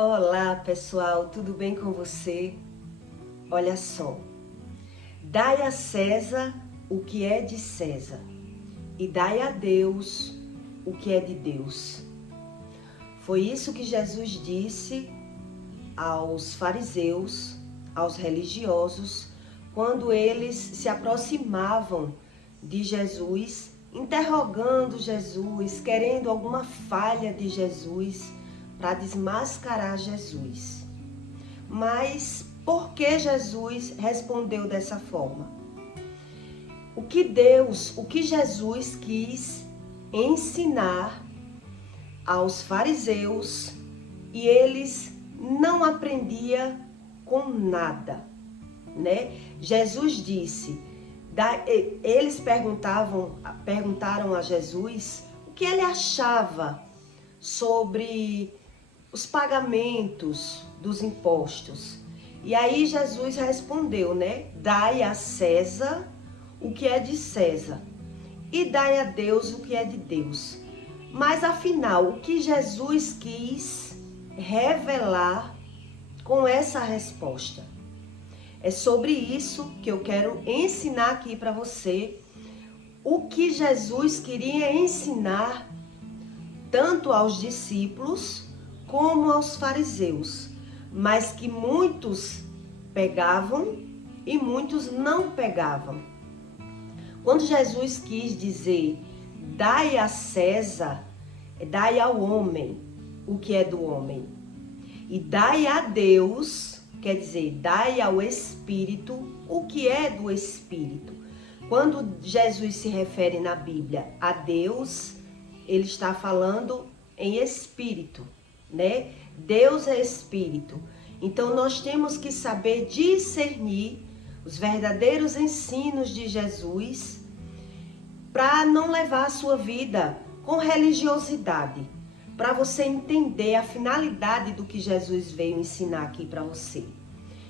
Olá pessoal, tudo bem com você? Olha só, dai a César o que é de César e dai a Deus o que é de Deus. Foi isso que Jesus disse aos fariseus, aos religiosos, quando eles se aproximavam de Jesus, interrogando Jesus, querendo alguma falha de Jesus, para desmascarar Jesus. Mas por que Jesus respondeu dessa forma? O que Jesus quis ensinar aos fariseus e eles não aprendiam com nada, né? Jesus disse, eles perguntaram a Jesus o que ele achava sobre os pagamentos dos impostos. E aí Jesus respondeu, né? Dai a César o que é de César e dai a Deus o que é de Deus. Mas afinal, o que Jesus quis revelar com essa resposta? É sobre isso que eu quero ensinar aqui para você, o que Jesus queria ensinar tanto aos discípulos como aos fariseus, mas que muitos pegavam e muitos não pegavam. Quando Jesus quis dizer, dai a César, dai ao homem o que é do homem, e dai a Deus, quer dizer, dai ao Espírito o que é do Espírito. Quando Jesus se refere na Bíblia a Deus, ele está falando em Espírito, né? Deus é Espírito. Então nós temos que saber discernir os verdadeiros ensinos de Jesus para não levar a sua vida com religiosidade, para você entender a finalidade do que Jesus veio ensinar aqui para você.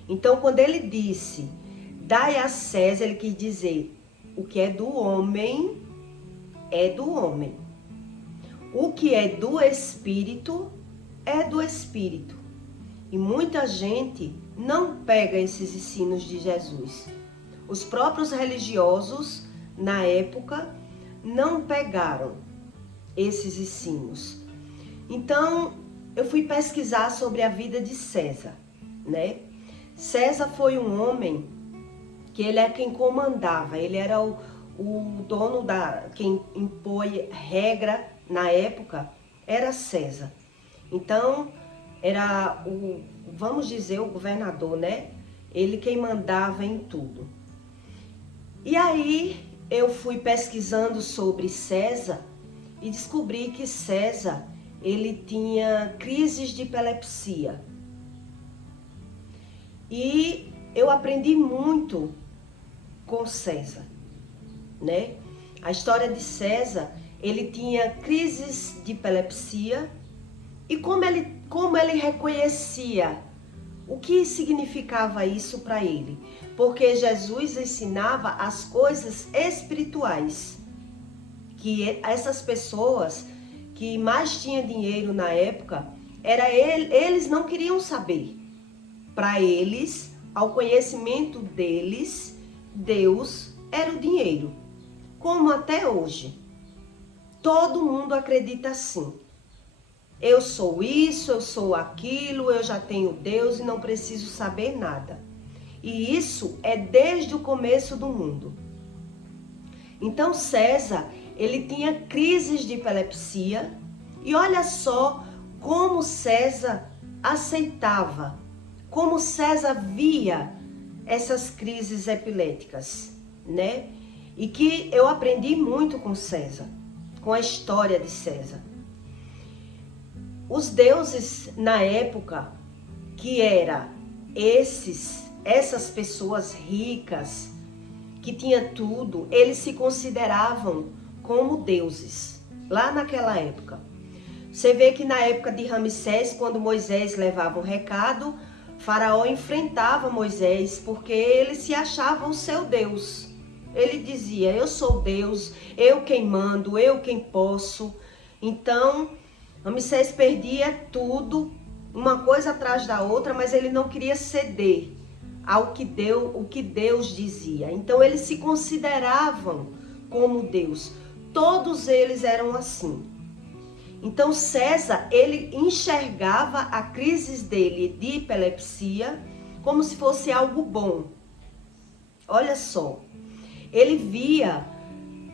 Então quando ele disse, dai a César, ele quis dizer, o que é do homem é do homem. O que é do Espírito é do Espírito. E muita gente não pega esses ensinos de Jesus. Os próprios religiosos, na época, não pegaram esses ensinos. Então, eu fui pesquisar sobre a vida de César, né? César foi um homem que ele é quem comandava, ele era o dono quem impõe regra na época, era César. Então, era vamos dizer, o governador, né? Ele quem mandava em tudo. E aí, eu fui pesquisando sobre César e descobri que César, ele tinha crises de epilepsia. E eu aprendi muito com César, né? A história de César, ele tinha crises de epilepsia e como ele reconhecia o que significava isso para ele? Porque Jesus ensinava as coisas espirituais, que essas pessoas que mais tinham dinheiro na época, eles não queriam saber. Para eles, ao conhecimento deles, Deus era o dinheiro, como até hoje. Todo mundo acredita assim. Eu sou isso, eu sou aquilo, eu já tenho Deus e não preciso saber nada. E isso é desde o começo do mundo. Então César, ele tinha crises de epilepsia e olha só como César aceitava, como César via essas crises epiléticas, né? E que eu aprendi muito com César, com a história de César. Os deuses na época, que era essas pessoas ricas, que tinha tudo, eles se consideravam como deuses, lá naquela época. Você vê que na época de Ramsés, quando Moisés levava um recado, Faraó enfrentava Moisés, porque ele se achava o seu Deus. Ele dizia, eu sou Deus, eu quem mando, eu quem posso. Então, Ramsés perdia tudo uma coisa atrás da outra, mas ele não queria ceder ao que Deus dizia. Então eles se consideravam como Deus. Todos eles eram assim. Então César, ele enxergava a crise dele de epilepsia como se fosse algo bom. Olha só, ele via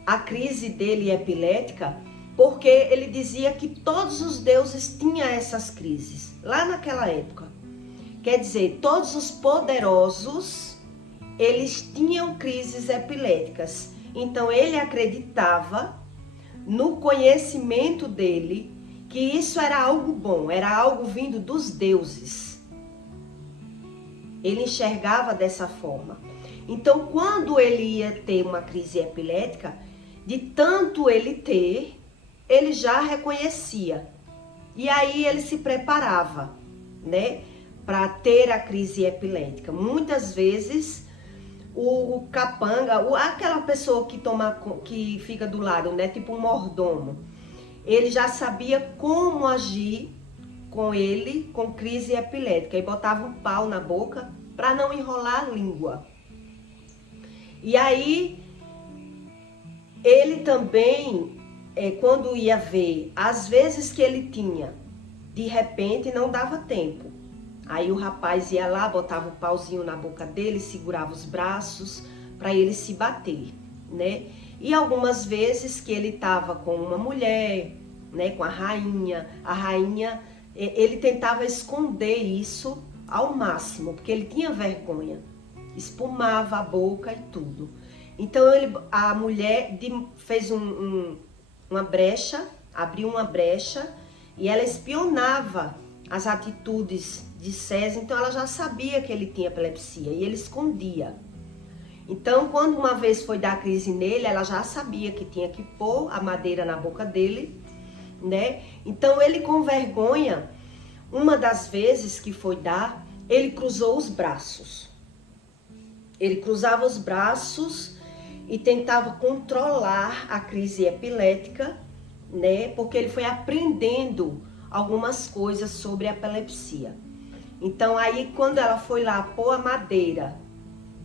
a crise dele epilética porque ele dizia que todos os deuses tinham essas crises, lá naquela época. Quer dizer, todos os poderosos, eles tinham crises epiléticas. Então ele acreditava no conhecimento dele que isso era algo bom, era algo vindo dos deuses. Ele enxergava dessa forma. Então, quando ele ia ter uma crise epilética, de tanto ele ter, ele já reconhecia. E aí ele se preparava, né, para ter a crise epilética. Muitas vezes o capanga, aquela pessoa que fica do lado, né, tipo um mordomo, ele já sabia como agir com ele com crise epilética e botava um pau na boca para não enrolar a língua. E aí ele também, quando ia ver, às vezes que ele tinha, de repente não dava tempo. Aí o rapaz ia lá, botava um pauzinho na boca dele, segurava os braços para ele se bater, né? E algumas vezes que ele estava com uma mulher, né, com a rainha, ele tentava esconder isso ao máximo, porque ele tinha vergonha, espumava a boca e tudo. Então a mulher fez uma brecha, abriu uma brecha e ela espionava as atitudes de César, então ela já sabia que ele tinha epilepsia e ele escondia. Então, quando uma vez foi dar crise nele, ela já sabia que tinha que pôr a madeira na boca dele, né? Então ele, com vergonha, uma das vezes que foi dar, ele cruzou os braços. Ele cruzava os braços e tentava controlar a crise epilética, né? Porque ele foi aprendendo algumas coisas sobre a epilepsia. Então aí quando ela foi lá pôr a madeira,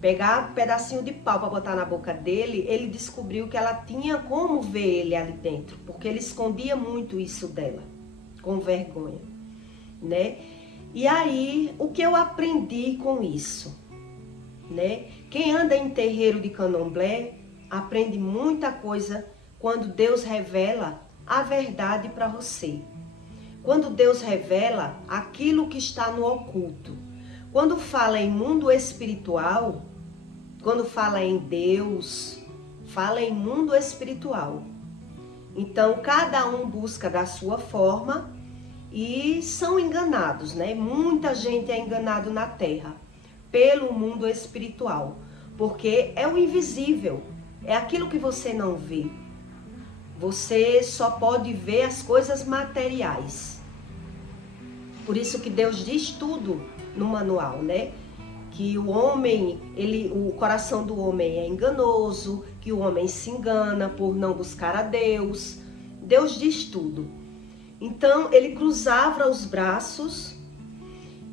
pegar um pedacinho de pau para botar na boca dele, ele descobriu que ela tinha como ver ele ali dentro, porque ele escondia muito isso dela, com vergonha, né? E aí, o que eu aprendi com isso, né? Quem anda em terreiro de candomblé aprende muita coisa quando Deus revela a verdade para você. Quando Deus revela aquilo que está no oculto. Quando fala em mundo espiritual, quando fala em Deus, fala em mundo espiritual. Então, cada um busca da sua forma e são enganados, né? Muita gente é enganado na Terra pelo mundo espiritual, porque é o invisível, é aquilo que você não vê. Você só pode ver as coisas materiais. Por isso que Deus diz tudo no manual, né? Que o homem, o coração do homem é enganoso, que o homem se engana por não buscar a Deus. Deus diz tudo. Então, ele cruzava os braços.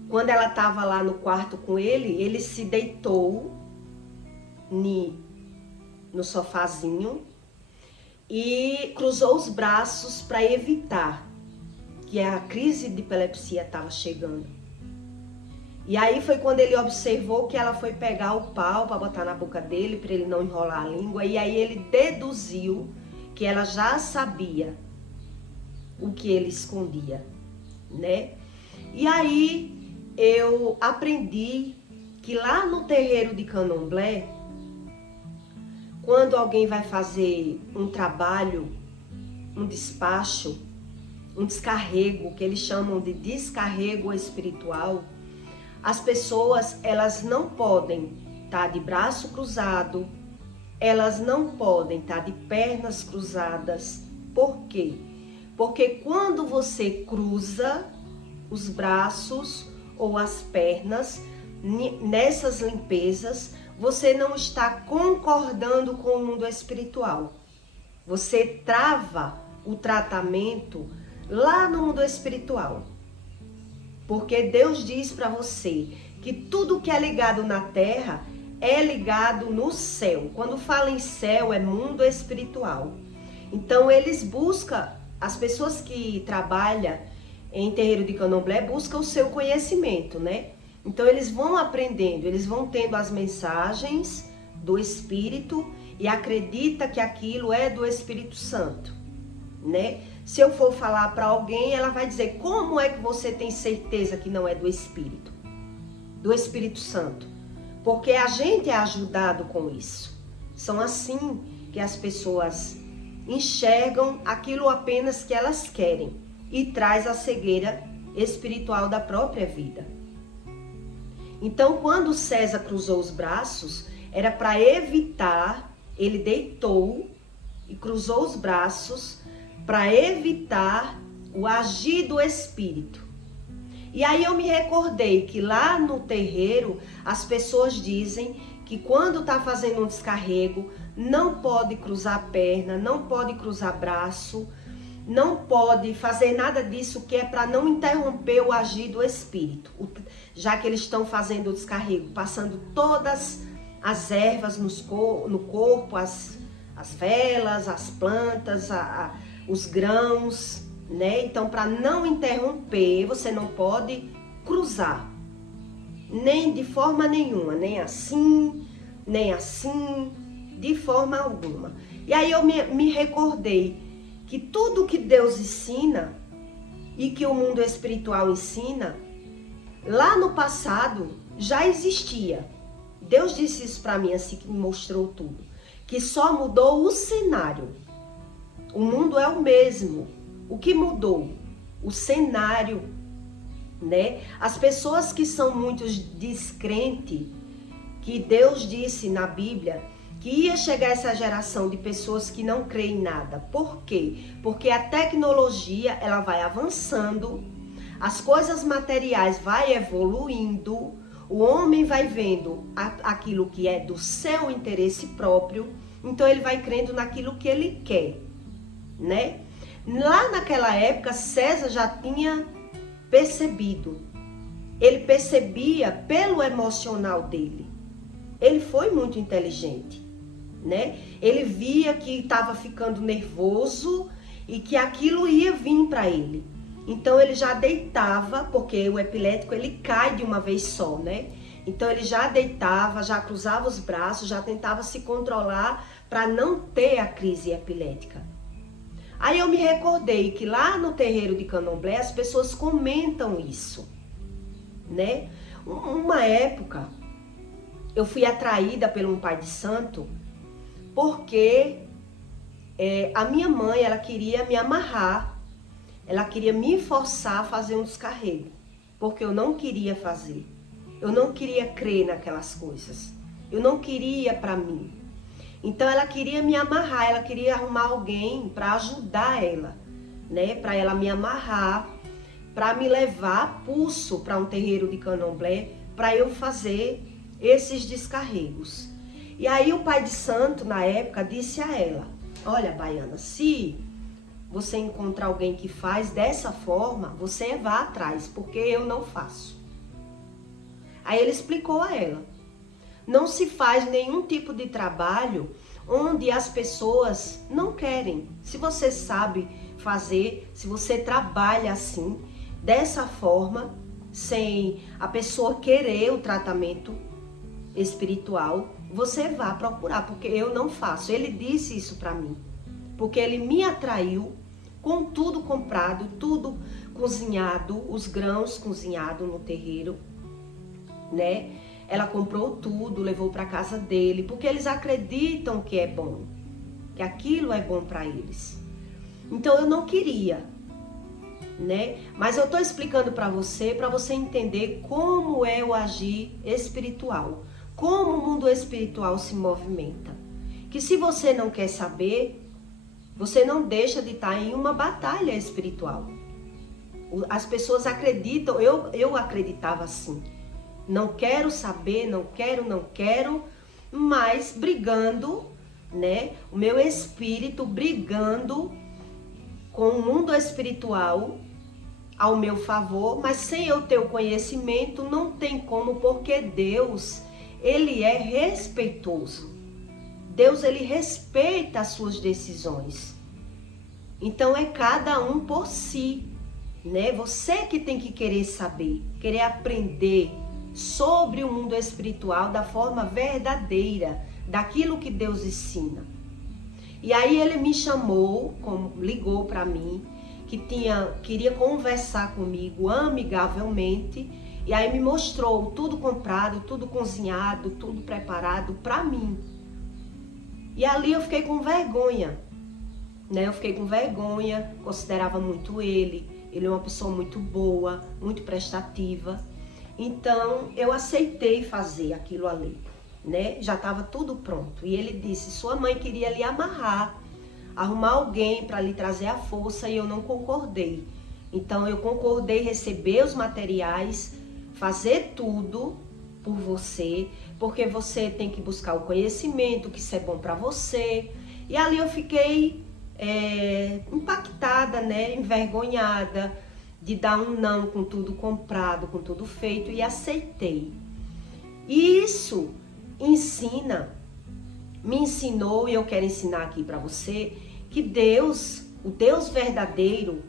Quando ela estava lá no quarto com ele se deitou no sofazinho e cruzou os braços para evitar que a crise de epilepsia estava chegando. E aí foi quando ele observou que ela foi pegar o pau para botar na boca dele, para ele não enrolar a língua, e aí ele deduziu que ela já sabia o que ele escondia, né? E aí eu aprendi que lá no terreiro de candomblé, quando alguém vai fazer um trabalho, um despacho, um descarrego, que eles chamam de descarrego espiritual, as pessoas, elas não podem estar de braço cruzado, elas não podem estar de pernas cruzadas. Por quê? Porque quando você cruza os braços ou as pernas, nessas limpezas, você não está concordando com o mundo espiritual. Você trava o tratamento lá no mundo espiritual. Porque Deus diz para você que tudo que é ligado na terra é ligado no céu. Quando fala em céu, é mundo espiritual. Então eles buscam, as pessoas que trabalham em terreiro de candomblé buscam o seu conhecimento, né? Então eles vão aprendendo, eles vão tendo as mensagens do Espírito e acredita que aquilo é do Espírito Santo, né? Se eu for falar para alguém, ela vai dizer: como é que você tem certeza que não é do Espírito? Do Espírito Santo. Porque a gente é ajudado com isso. São assim que as pessoas enxergam aquilo apenas que elas querem e traz a cegueira espiritual da própria vida. Então, quando César cruzou os braços, era para evitar, ele deitou e cruzou os braços para evitar o agir do espírito. E aí eu me recordei que lá no terreiro as pessoas dizem que quando está fazendo um descarrego não pode cruzar a perna, não pode cruzar braço, não pode fazer nada disso, que é para não interromper o agir do espírito. Já que eles estão fazendo o descarrego, passando todas as ervas no corpo, as velas, as plantas, os grãos, né? Então, para não interromper, você não pode cruzar, nem de forma nenhuma, nem assim, de forma alguma. E aí eu me recordei que tudo que Deus ensina e que o mundo espiritual ensina, lá no passado já existia. Deus disse isso para mim, assim que me mostrou tudo, que só mudou o cenário. O mundo é o mesmo. O que mudou? O cenário, né? As pessoas que são muito descrentes, que Deus disse na Bíblia que ia chegar essa geração de pessoas que não creem em nada. Por quê? Porque a tecnologia, ela vai avançando, as coisas materiais vai evoluindo, o homem vai vendo aquilo que é do seu interesse próprio, então ele vai crendo naquilo que ele quer, né? Lá naquela época, César já tinha percebido. Ele percebia pelo emocional dele. Ele foi muito inteligente, né? Ele via que estava ficando nervoso e que aquilo ia vir para ele. Então ele já deitava, porque o epilético ele cai de uma vez só, né? Então ele já deitava, já cruzava os braços, já tentava se controlar para não ter a crise epilética. Aí eu me recordei que lá no terreiro de candomblé as pessoas comentam isso, né? Uma época eu fui atraída por um pai de santo porque a minha mãe, ela queria me amarrar, ela queria me forçar a fazer um descarrego, porque eu não queria fazer, eu não queria crer naquelas coisas, eu não queria para mim. Então ela queria me amarrar, ela queria arrumar alguém para ajudar ela, né? Para ela me amarrar, para me levar a pulso para um terreiro de candomblé, para eu fazer esses descarregos. E aí o pai de santo, na época, disse a ela: olha, baiana, se você encontrar alguém que faz dessa forma, você vá atrás, porque eu não faço. Aí ele explicou a ela: não se faz nenhum tipo de trabalho onde as pessoas não querem. Se você sabe fazer, se você trabalha assim, dessa forma, sem a pessoa querer o tratamento espiritual, você vá procurar, porque eu não faço. Ele disse isso para mim, porque ele me atraiu com tudo comprado, tudo cozinhado, os grãos cozinhados no terreiro, né? Ela comprou tudo, levou para casa dele, porque eles acreditam que é bom, que aquilo é bom para eles. Então eu não queria, né? Mas eu tô explicando para você entender como é o agir espiritual, como o mundo espiritual se movimenta. Que se você não quer saber, você não deixa de estar em uma batalha espiritual. As pessoas acreditam, eu acreditava assim. Não quero saber, não quero, mas brigando, né? O meu espírito brigando com o mundo espiritual ao meu favor, mas sem eu ter o conhecimento não tem como, porque Deus, ele é respeitoso. Deus, ele respeita as suas decisões. Então é cada um por si, né? Você que tem que querer saber, querer aprender sobre o mundo espiritual da forma verdadeira, daquilo que Deus ensina. E aí ele me chamou, ligou para mim, que queria conversar comigo amigavelmente, e aí me mostrou tudo comprado, tudo cozinhado, tudo preparado para mim. E ali eu fiquei com vergonha, né? Eu fiquei com vergonha, considerava muito ele é uma pessoa muito boa, muito prestativa. Então eu aceitei fazer aquilo ali, né? Já estava tudo pronto. E ele disse: sua mãe queria lhe amarrar, arrumar alguém para lhe trazer a força, e eu não concordei. Então eu concordei receber os materiais, fazer tudo por você, porque você tem que buscar o conhecimento, que isso é bom para você. E ali eu fiquei impactada, né? Envergonhada de dar um não com tudo comprado, com tudo feito, e aceitei. E isso me ensinou, e eu quero ensinar aqui para você, que Deus, o Deus verdadeiro,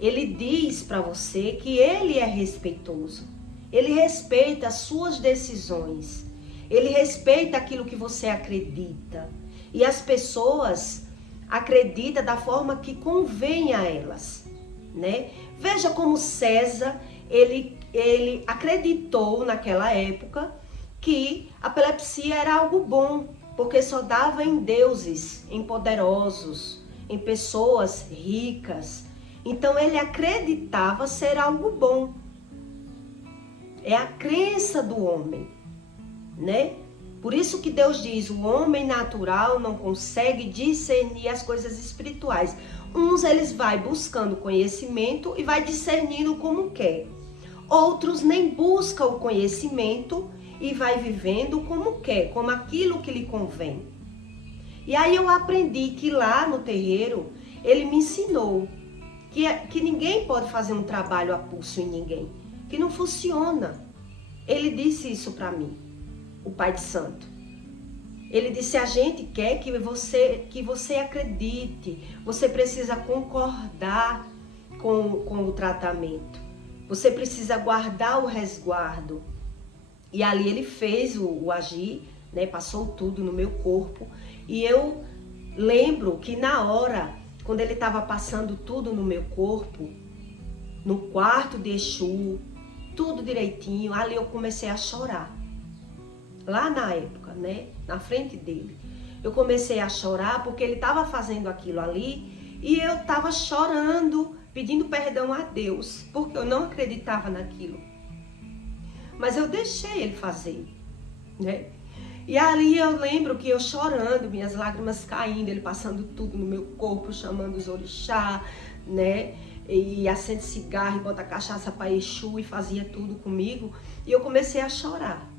ele diz para você que ele é respeitoso. Ele respeita as suas decisões. Ele respeita aquilo que você acredita. E as pessoas acreditam da forma que convém a elas, né? Veja como César, ele acreditou naquela época que a epilepsia era algo bom, porque só dava em deuses, em poderosos, em pessoas ricas. Então ele acreditava ser algo bom. É a crença do homem, né? Por isso que Deus diz: o homem natural não consegue discernir as coisas espirituais. Uns eles vai buscando conhecimento e vai discernindo como quer. Outros nem buscam o conhecimento e vai vivendo como quer, como aquilo que lhe convém. E aí eu aprendi que lá no terreiro, ele me ensinou que ninguém pode fazer um trabalho a pulso em ninguém, que não funciona. Ele disse isso para mim, o Pai de Santo. Ele disse: a gente quer que você acredite, você precisa concordar com o tratamento, você precisa guardar o resguardo. E ali ele fez o agir, né? Passou tudo no meu corpo. E eu lembro que na hora, quando ele estava passando tudo no meu corpo, no quarto de Exu, tudo direitinho, ali eu comecei a chorar. Lá na época, né? Na frente dele. Eu comecei a chorar porque ele estava fazendo aquilo ali e eu estava chorando, pedindo perdão a Deus, porque eu não acreditava naquilo. Mas eu deixei ele fazer, né? E ali eu lembro que eu chorando, minhas lágrimas caindo, ele passando tudo no meu corpo, chamando os orixá, né? E acende cigarro e bota cachaça para Exu e fazia tudo comigo. E eu comecei a chorar.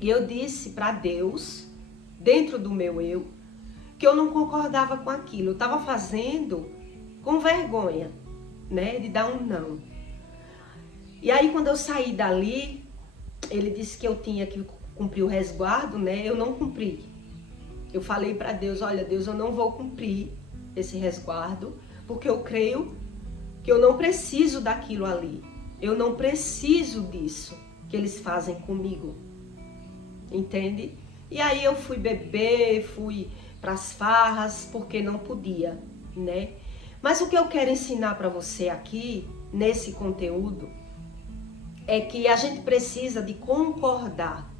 E eu disse para Deus, dentro do meu eu, que eu não concordava com aquilo. Eu estava fazendo com vergonha, né? De dar um não. E aí quando eu saí dali, ele disse que eu tinha que cumprir o resguardo, né? Eu não cumpri. Eu falei para Deus: olha, Deus, eu não vou cumprir esse resguardo, porque eu creio que eu não preciso daquilo ali. Eu não preciso disso que eles fazem comigo. Entende? E aí eu fui beber, fui para as farras, porque não podia, né? Mas o que eu quero ensinar para você aqui, nesse conteúdo, é que a gente precisa de concordar.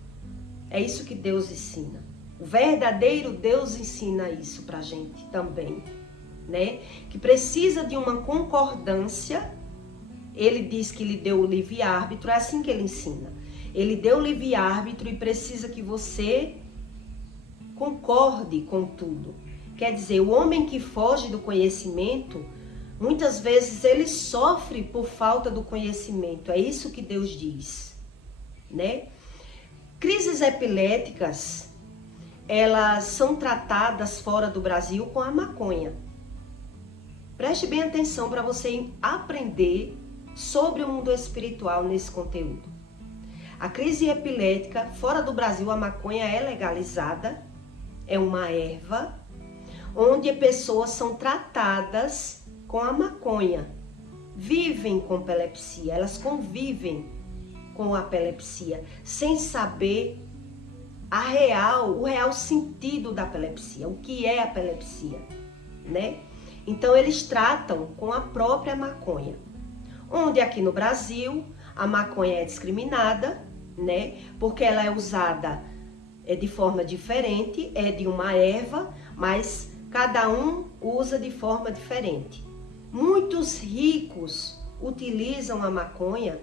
É isso que Deus ensina. O verdadeiro Deus ensina isso pra gente também, né? Que precisa de uma concordância. Ele diz que lhe deu o livre-árbitro, é assim que ele ensina. Ele deu o livre-árbitro e precisa que você concorde com tudo. Quer dizer, o homem que foge do conhecimento, muitas vezes ele sofre por falta do conhecimento. É isso que Deus diz, né? Crises epiléticas, elas são tratadas fora do Brasil com a maconha. Preste bem atenção para você aprender sobre o mundo espiritual nesse conteúdo. A crise epilética, fora do Brasil, a maconha é legalizada, é uma erva, onde pessoas são tratadas com a maconha, vivem com epilepsia, elas convivem com a epilepsia, sem saber o real sentido da epilepsia, o que é a epilepsia, né? Então eles tratam com a própria maconha. Onde aqui no Brasil a maconha é discriminada, né? Porque ela é usada de forma diferente, é de uma erva, mas cada um usa de forma diferente. Muitos ricos utilizam a maconha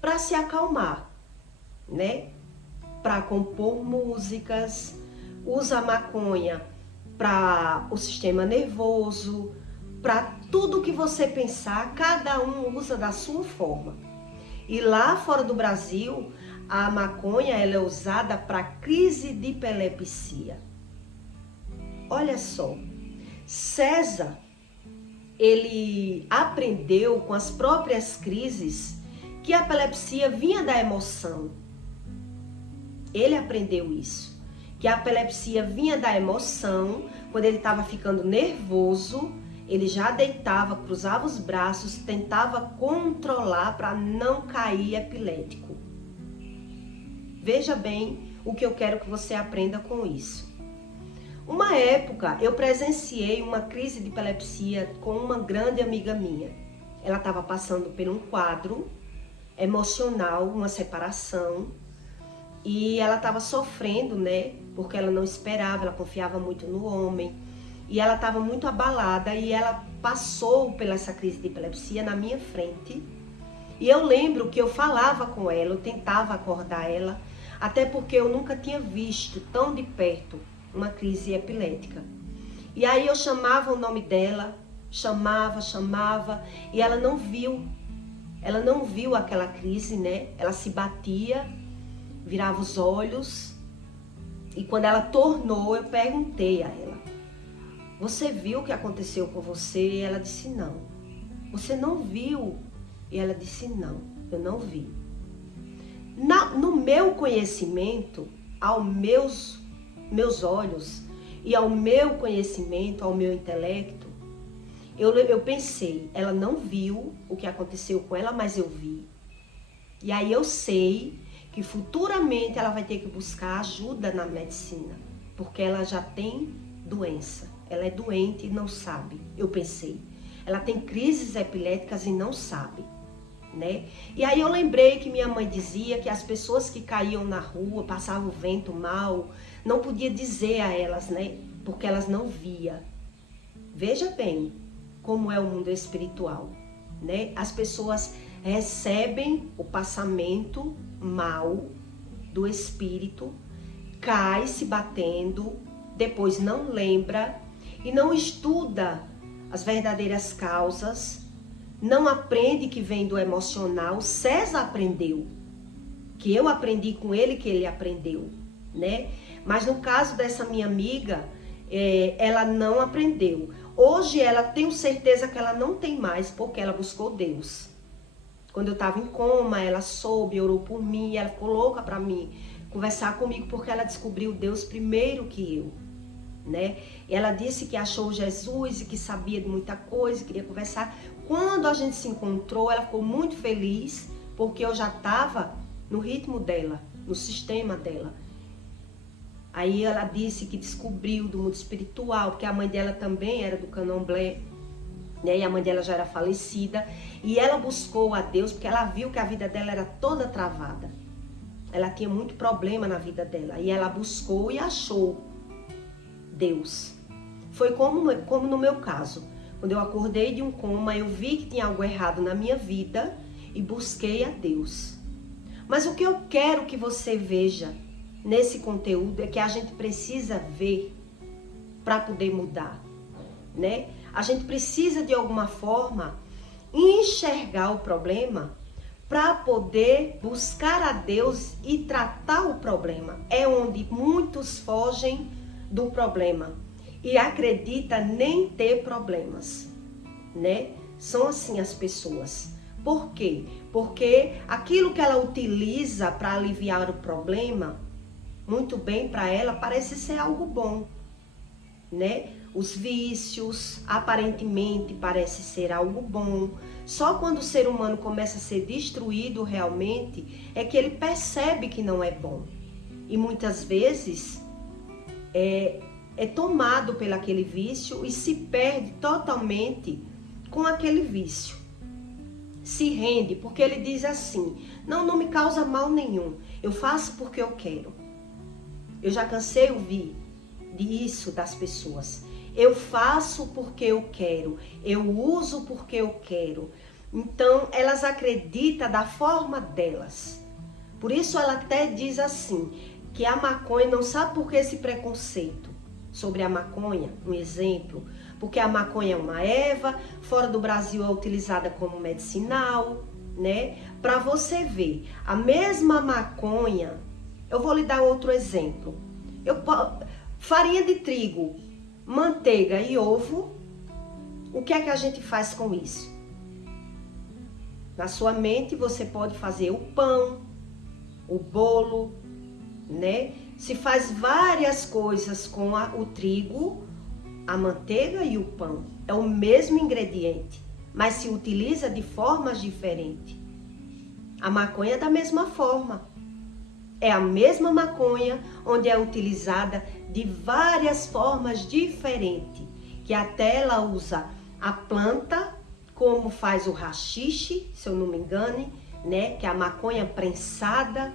para se acalmar, né? Para compor músicas, usa a maconha para o sistema nervoso, para tudo que você pensar, cada um usa da sua forma. E lá fora do Brasil, a maconha ela é usada para crise de epilepsia. Olha só, César, ele aprendeu com as próprias crises que a epilepsia vinha da emoção. Ele aprendeu isso, que a epilepsia vinha da emoção. Quando ele estava ficando nervoso, ele já deitava, cruzava os braços, tentava controlar para não cair epilético. Veja bem o que eu quero que você aprenda com isso. Uma época eu presenciei uma crise de epilepsia com uma grande amiga minha. Ela estava passando por um quadro emocional, uma separação, e ela estava sofrendo, né? Porque ela não esperava, ela confiava muito no homem, e ela estava muito abalada, e ela passou pela essa crise de epilepsia na minha frente. E eu lembro que eu falava com ela, eu tentava acordar ela, até porque eu nunca tinha visto tão de perto uma crise epilética. E aí eu chamava o nome dela, chamava, e ela não viu aquela crise, né? Ela se batia, virava os olhos, e quando ela tornou, eu perguntei a ela: você viu o que aconteceu com você? E ela disse: não. Você não viu? E ela disse: não, eu não vi. No meu conhecimento, aos meus olhos e ao meu conhecimento, ao meu intelecto, eu pensei, ela não viu o que aconteceu com ela, mas eu vi. E aí eu sei que futuramente ela vai ter que buscar ajuda na medicina, porque ela já tem doença. Ela é doente e não sabe, eu pensei. Ela tem crises epiléticas e não sabe, né? E aí eu lembrei que minha mãe dizia que as pessoas que caíam na rua, passavam o vento mal, não podia dizer a elas, né? Porque elas não via. Veja bem como é o mundo espiritual, né? As pessoas recebem o passamento mal do espírito, cai se batendo, depois não lembra e não estuda as verdadeiras causas, não aprende que vem do emocional. César aprendeu, que eu aprendi com ele, que ele aprendeu, né? Mas no caso dessa minha amiga, ela não aprendeu. Hoje ela tenho certeza que ela não tem mais, porque ela buscou Deus. Quando eu estava em coma, ela soube, orou por mim, ela ficou louca para mim conversar comigo, porque ela descobriu Deus primeiro que eu, né? Ela disse que achou Jesus e que sabia de muita coisa, queria conversar. Quando a gente se encontrou, ela ficou muito feliz, porque eu já estava no ritmo dela, no sistema dela. Aí ela disse que descobriu do mundo espiritual, porque a mãe dela também era do candomblé, né? E a mãe dela já era falecida. E ela buscou a Deus porque ela viu que a vida dela era toda travada. Ela tinha muito problema na vida dela. E ela buscou e achou Deus. Foi como no meu caso. Quando eu acordei de um coma, eu vi que tinha algo errado na minha vida e busquei a Deus. Mas o que eu quero que você veja nesse conteúdo é que a gente precisa ver para poder mudar, né? A gente precisa de alguma forma enxergar o problema para poder buscar a Deus e tratar o problema. É onde muitos fogem do problema e acredita nem ter problemas, né? São assim as pessoas. Por quê? Porque aquilo que ela utiliza para aliviar o problema, muito bem para ela, parece ser algo bom, né? Os vícios, aparentemente, parece ser algo bom. Só quando o ser humano começa a ser destruído realmente, é que ele percebe que não é bom. E muitas vezes é tomado pelo aquele vício e se perde totalmente com aquele vício. Se rende, porque ele diz assim, não me causa mal nenhum, eu faço porque eu quero. Eu já cansei de ouvir disso das pessoas. Eu faço porque eu quero, eu uso porque eu quero. Então, elas acreditam da forma delas. Por isso ela até diz assim, que a maconha, não sabe por que esse preconceito sobre a maconha, um exemplo, porque a maconha é uma erva, fora do Brasil é utilizada como medicinal, né? Para você ver, a mesma maconha, eu vou lhe dar outro exemplo. Farinha de trigo, manteiga e ovo, o que é que a gente faz com isso? Na sua mente você pode fazer o pão, o bolo, né? Se faz várias coisas com o trigo, a manteiga e o pão. É o mesmo ingrediente, mas se utiliza de formas diferentes. A maconha é da mesma forma. É a mesma maconha, onde é utilizada de várias formas diferentes, que até ela usa a planta, como faz o haxixe, se eu não me engane, né? Que é a maconha prensada,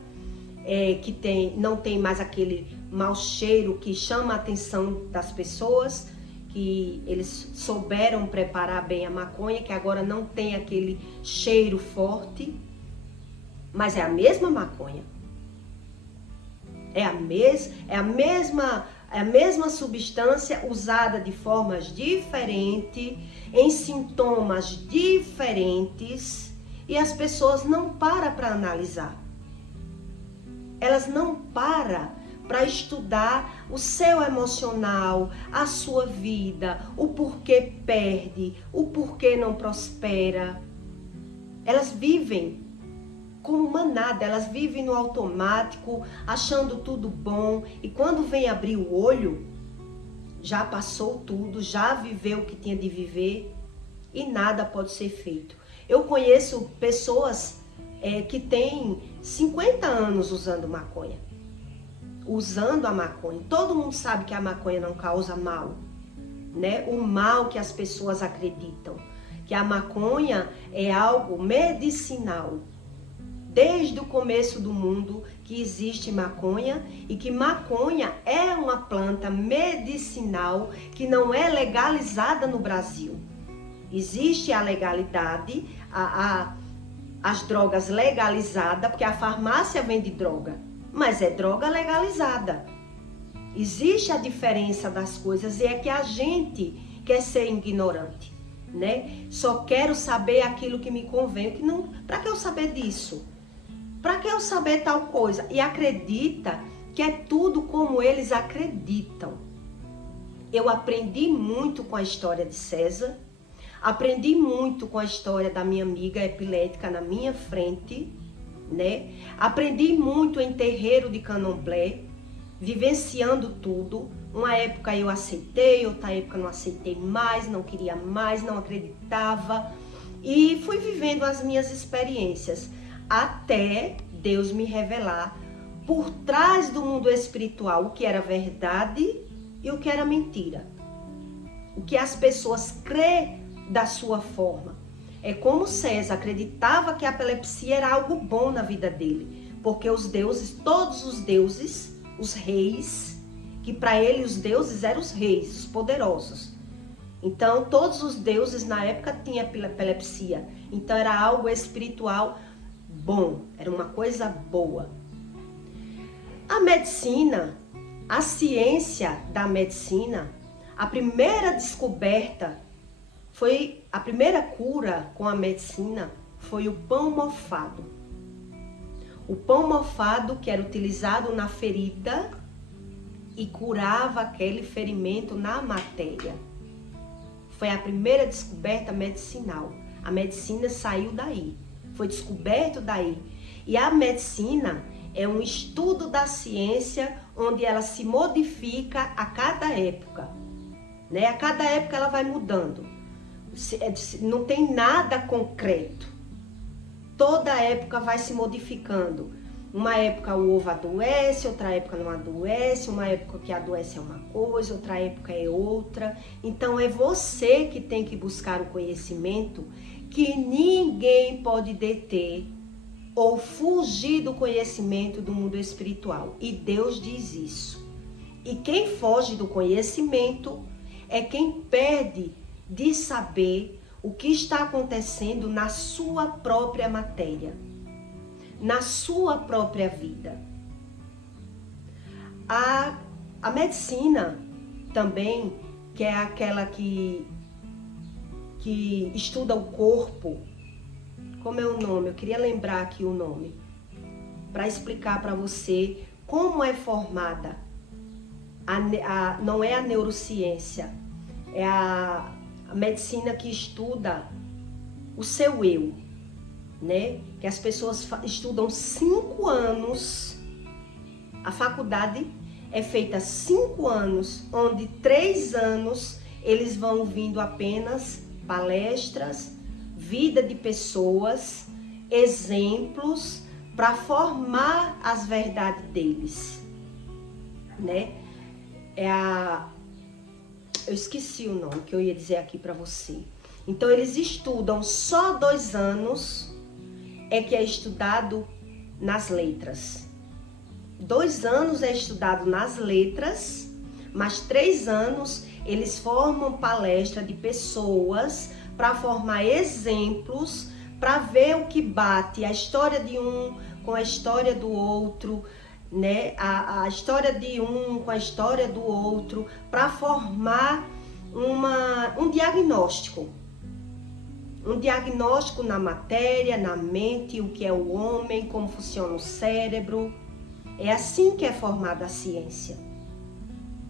que não tem mais aquele mau cheiro que chama a atenção das pessoas, que eles souberam preparar bem a maconha, que agora não tem aquele cheiro forte, mas é a mesma maconha. É a mesma substância usada de formas diferentes, em sintomas diferentes, e as pessoas não param para analisar. Elas não param para estudar o seu emocional, a sua vida, o porquê perde, o porquê não prospera. Elas vivem como manada, elas vivem no automático, achando tudo bom, e quando vem abrir o olho, já passou tudo, já viveu o que tinha de viver e nada pode ser feito. Eu conheço pessoas que têm 50 anos usando maconha. Usando a maconha. Todo mundo sabe que a maconha não causa mal, né? O mal que as pessoas acreditam, que a maconha é algo medicinal. Desde o começo do mundo que existe maconha e que maconha é uma planta medicinal que não é legalizada no Brasil. Existe a legalidade, as drogas legalizadas, porque a farmácia vende droga, mas é droga legalizada. Existe a diferença das coisas e é que a gente quer ser ignorante, né? Só quero saber aquilo que me convém, que não, para que eu saber disso? Para que eu saber tal coisa? E acredita que é tudo como eles acreditam. Eu aprendi muito com a história de César, aprendi muito com a história da minha amiga epilética na minha frente, né? Aprendi muito em terreiro de candomblé, vivenciando tudo. Uma época eu aceitei, outra época não aceitei mais, não queria mais, não acreditava. E fui vivendo as minhas experiências, até Deus me revelar por trás do mundo espiritual o que era verdade e o que era mentira. O que as pessoas crê da sua forma. É como César acreditava que a epilepsia era algo bom na vida dele, porque os deuses, todos os deuses, os reis, que para ele os deuses eram os reis, os poderosos. Então todos os deuses na época tinham epilepsia. Então era algo espiritual bom, era uma coisa boa. A medicina, a ciência da medicina, a primeira descoberta foi, a primeira cura com a medicina foi o pão mofado. O pão mofado que era utilizado na ferida e curava aquele ferimento na matéria. Foi a primeira descoberta medicinal. A medicina saiu daí, foi descoberto daí. E a medicina é um estudo da ciência onde ela se modifica a cada época, né? A cada época ela vai mudando. Não tem nada concreto. Toda época vai se modificando. Uma época o ovo adoece, outra época não adoece, uma época que adoece é uma coisa, outra época é outra. Então é você que tem que buscar o conhecimento que ninguém pode deter ou fugir do conhecimento do mundo espiritual. E Deus diz isso. E quem foge do conhecimento é quem perde de saber o que está acontecendo na sua própria matéria, na sua própria vida. A medicina também, que é aquela que estuda o corpo. Como é o nome? Eu queria lembrar aqui o nome, para explicar para você como é formada. Não é a neurociência, é a medicina que estuda o seu eu, né? Que as pessoas estudam 5 anos, a faculdade é feita 5 anos, onde 3 anos eles vão ouvindo apenas palestras, vida de pessoas, exemplos para formar as verdades deles, né? Eu esqueci o nome que eu ia dizer aqui para você. Então eles estudam só 2 anos, é que é estudado nas letras. 2 anos é estudado nas letras, mas 3 anos eles formam palestra de pessoas para formar exemplos, para ver o que bate a história de um com a história do outro, né? A história de um com a história do outro, para formar um diagnóstico. Um diagnóstico na matéria, na mente, o que é o homem, como funciona o cérebro. É assim que é formada a ciência.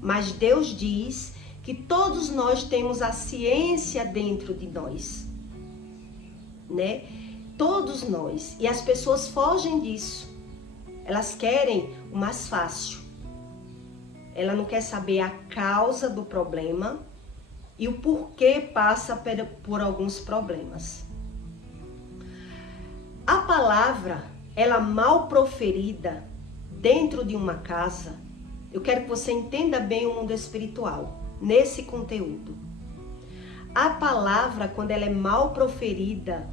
Mas Deus diz que todos nós temos a ciência dentro de nós, né? Todos nós. E as pessoas fogem disso. Elas querem o mais fácil. Ela não quer saber a causa do problema e o porquê passa por alguns problemas. A palavra, ela mal proferida dentro de uma casa, eu quero que você entenda bem o mundo espiritual nesse conteúdo. A palavra, quando ela é mal proferida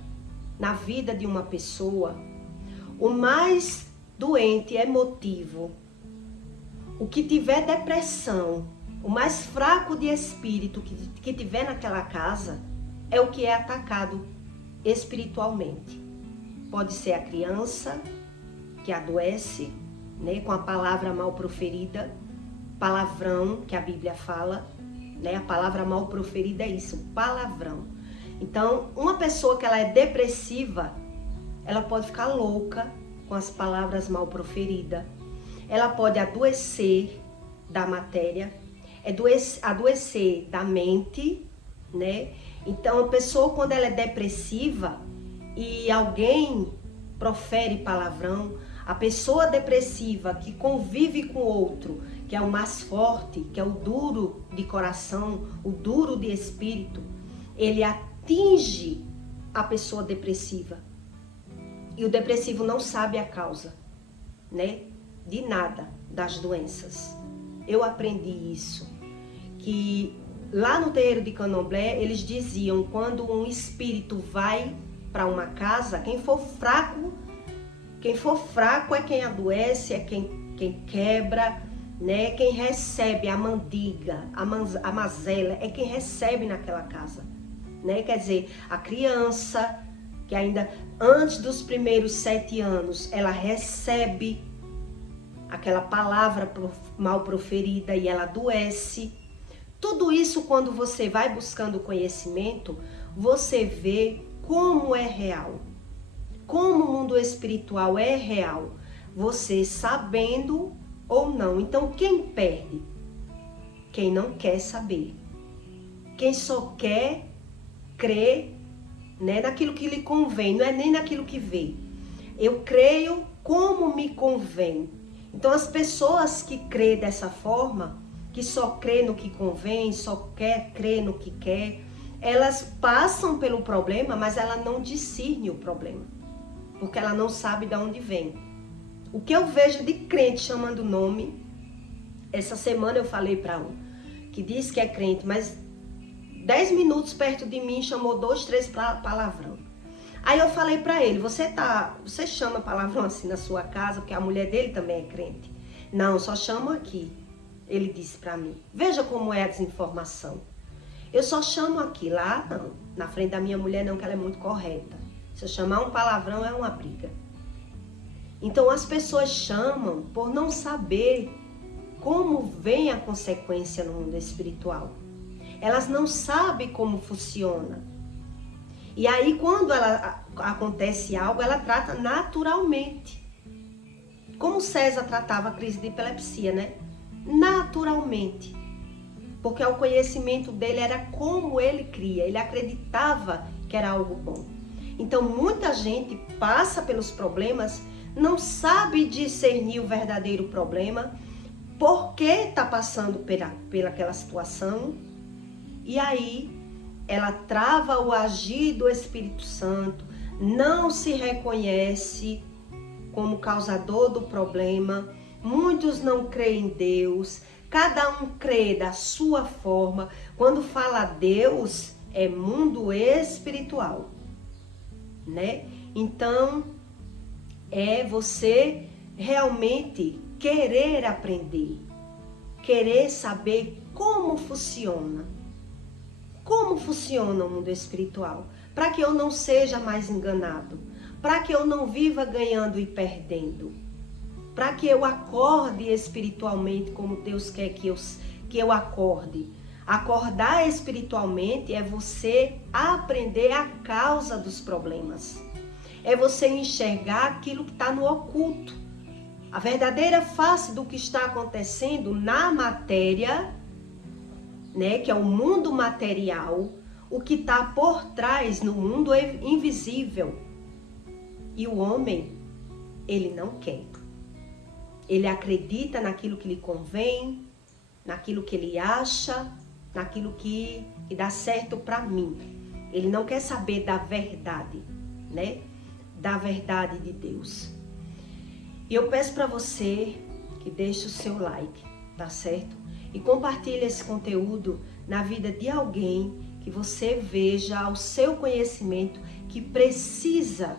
na vida de uma pessoa, o mais doente emotivo, o que tiver depressão, o mais fraco de espírito que tiver naquela casa, é o que é atacado espiritualmente. Pode ser a criança que adoece, né, com a palavra mal proferida, palavrão que a Bíblia fala, né? A palavra mal proferida é isso, palavrão. Então, uma pessoa que ela é depressiva, ela pode ficar louca com as palavras mal proferidas. Ela pode adoecer da matéria, adoecer da mente, né? Então, a pessoa, quando ela é depressiva e alguém profere palavrão, a pessoa depressiva que convive com outro, que é o mais forte, que é o duro de coração, o duro de espírito, ele atinge a pessoa depressiva. E o depressivo não sabe a causa, né? De nada das doenças. Eu aprendi isso, que lá no terreiro de Candomblé, eles diziam, quando um espírito vai para uma casa, quem for fraco é quem adoece, é quem quebra, né? Quem recebe a mandiga, a mazela, é quem recebe naquela casa, né? Quer dizer, a criança, que ainda antes dos primeiros 7 anos, ela recebe aquela palavra mal proferida e ela adoece. Tudo isso, quando você vai buscando conhecimento, você vê como é real. Como o mundo espiritual é real. Você sabendo ou não. Então, quem perde? Quem não quer saber. quem só quer crer, né, naquilo que lhe convém, não é nem naquilo que vê. Eu creio como me convém. Então as pessoas que crê dessa forma, que só crê no que convém, só quer crer no que quer, elas passam pelo problema, mas ela não discerne o problema, porque ela não sabe de onde vem. O que eu vejo de crente chamando nome, essa semana eu falei para um que diz que é crente, mas 10 minutos perto de mim chamou 2, 3 palavrão. Aí eu falei para ele, você chama palavrão assim na sua casa, porque a mulher dele também é crente? Não, só chamo aqui. Ele disse para mim, veja como é a desinformação. Eu só chamo aqui, lá não. Na frente da minha mulher não, que ela é muito correta. Se eu chamar um palavrão é uma briga. Então as pessoas chamam por não saber como vem a consequência no mundo espiritual. Elas não sabem como funciona. E aí quando acontece algo, ela trata naturalmente. Como César tratava a crise de epilepsia, né? Naturalmente. Porque o conhecimento dele era como ele cria. Ele acreditava que era algo bom. Então muita gente passa pelos problemas, não sabe discernir o verdadeiro problema, porque está passando pelaquela situação, e aí ela trava o agir do Espírito Santo, não se reconhece como causador do problema, muitos não creem em Deus, cada um crê da sua forma. Quando fala Deus, é mundo espiritual, né? Então, é você realmente querer aprender, querer saber como funciona o mundo espiritual, para que eu não seja mais enganado, para que eu não viva ganhando e perdendo, para que eu acorde espiritualmente como Deus quer que eu acorde. Acordar espiritualmente é você aprender a causa dos problemas, é você enxergar aquilo que está no oculto, a verdadeira face do que está acontecendo na matéria, né, que é o mundo material, o que está por trás no mundo invisível. E o homem, ele não quer. Ele acredita naquilo que lhe convém, naquilo que ele acha, naquilo que dá certo para mim. Ele não quer saber da verdade, né? Da verdade de Deus. E eu peço para você que deixe o seu like, tá certo? E compartilhe esse conteúdo na vida de alguém que você veja ao seu conhecimento que precisa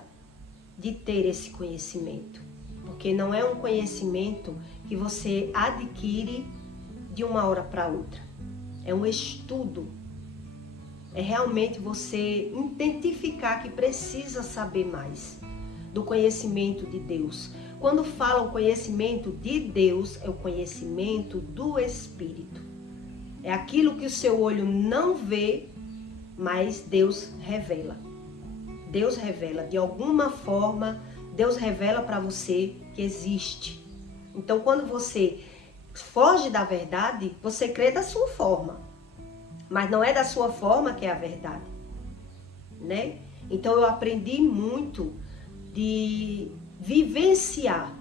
de ter esse conhecimento. Porque não é um conhecimento que você adquire de uma hora para outra. É um estudo. É realmente você identificar que precisa saber mais do conhecimento de Deus. Quando fala o conhecimento de Deus, é o conhecimento do Espírito. É aquilo que o seu olho não vê, mas Deus revela. Deus revela. De alguma forma, Deus revela para você que existe. Então, quando você foge da verdade, você crê da sua forma. Mas não é da sua forma que é a verdade, né? Então, eu aprendi muito de vivenciar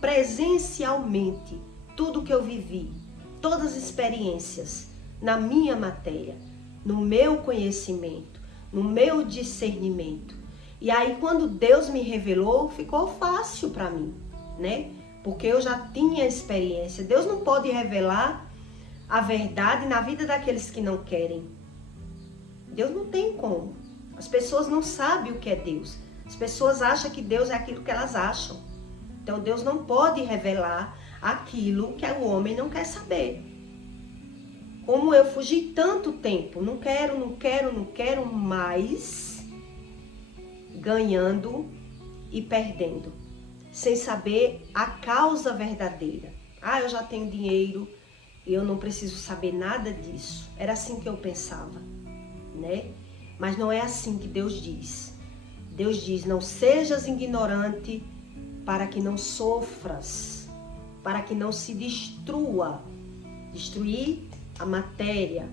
presencialmente tudo que eu vivi, todas as experiências na minha matéria, no meu conhecimento, no meu discernimento. E aí quando Deus me revelou, ficou fácil para mim, né? Porque eu já tinha experiência. Deus não pode revelar a verdade na vida daqueles que não querem. Deus não tem como. As pessoas não sabem o que é Deus. As pessoas acham que Deus é aquilo que elas acham. Então Deus não pode revelar aquilo que o homem não quer saber. Como eu fugi tanto tempo, não quero mais, ganhando e perdendo, sem saber a causa verdadeira. Eu já tenho dinheiro e eu não preciso saber nada disso. Era assim que eu pensava, né? Mas não é assim que Deus diz. Deus diz, não sejas ignorante para que não sofras, para que não se destrua. Destruir a matéria.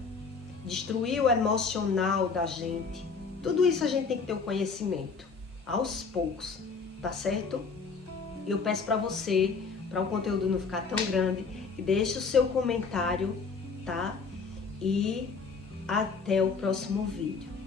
destruir o emocional da gente. Tudo isso a gente tem que ter o conhecimento, aos poucos, tá certo? Eu peço para você, para o conteúdo não ficar tão grande, que deixe o seu comentário, tá? E até o próximo vídeo.